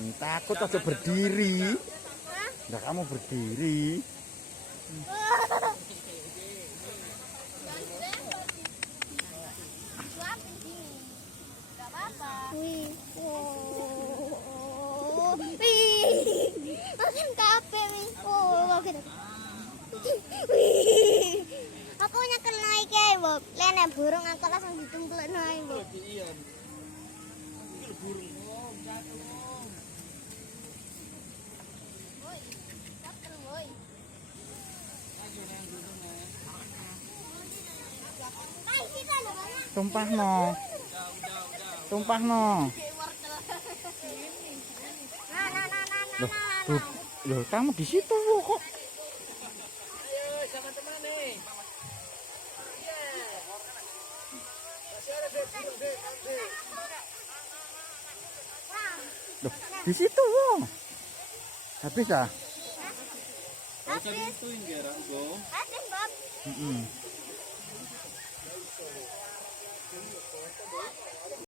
Takut aja berdiri. Nah, kamu berdiri. Wih, makan kape wih. Makan. Wih, aku nyekel naik ya, Bob. Lene burung aku langsung ditumplek naik, Bob. Tumpah no. Tumpah no. Loh, kamu di situ kok. Ayo, sama teman nih. Loh, di situ wong. Habis dah. Habis, Bob. Mm-mm.